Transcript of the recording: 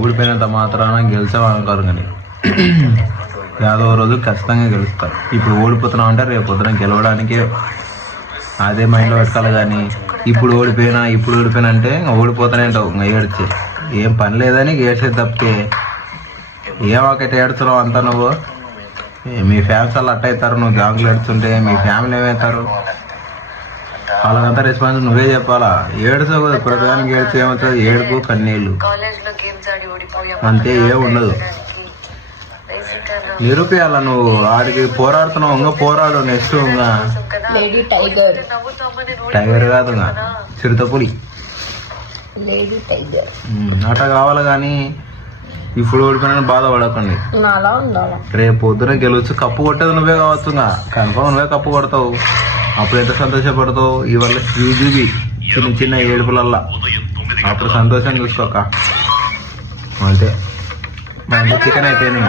ఓడిపోయినంత మాత్రాన గెలిచామనుకోరు కానీ యాదో రోజు ఖచ్చితంగా గెలుస్తారు. ఇప్పుడు ఓడిపోతున్నాం అంటే రేపు పొద్దున గెలవడానికే అదే మైండ్లో పెట్టాలి. కానీ ఇప్పుడు ఓడిపోయినా అంటే ఇంకా ఓడిపోతానే ఉంటావు. ఇంకా ఏడ్చే ఏం పని లేదని ఏడ్చేది తప్పితే ఏం ఒకటి ఏడుతున్నావు అంతా. నువ్వు మీ ఫ్యాన్స్ వాళ్ళు అట్ట అవుతారు, నువ్వు గ్యాంగులు ఏడుతుంటే మీ ఫ్యామిలీ ఏమవుతారు? వాళ్ళకంతా రెస్పాన్స్ నువ్వే చెప్పాలా. ఏడుస్తావు కదా ప్రతిదానికి ఏడ్చి ఏమవుతుంది? ఏడుపు కన్నీళ్ళు అంతే, ఏం ఉండదు. నిరూపియాల నువ్వు ఆడికి పోరాడుతున్నావు. ఇంకా పోరాడు. నెక్స్ట్ ఇంకా టైగర్ కాదు ఇంకా చిరుతపులి అట్లా కావాలి. కానీ ఇప్పుడు ఓడిపోయినా బాధపడకండి. రేపు పొద్దున గెలవచ్చు. కప్పు కొట్టేది నువ్వే కావచ్చు. ఇంకా కన్ఫర్మ్ నువ్వే కప్పు కొడతావు. అప్పుడు ఎంత సంతోషపడతావు. ఇవాళ చూసి చిన్న చిన్న ఏడుపులల్లా అప్పుడు సంతోషం చూసుకోక అంతే. చికెన్ అయిపోయింది.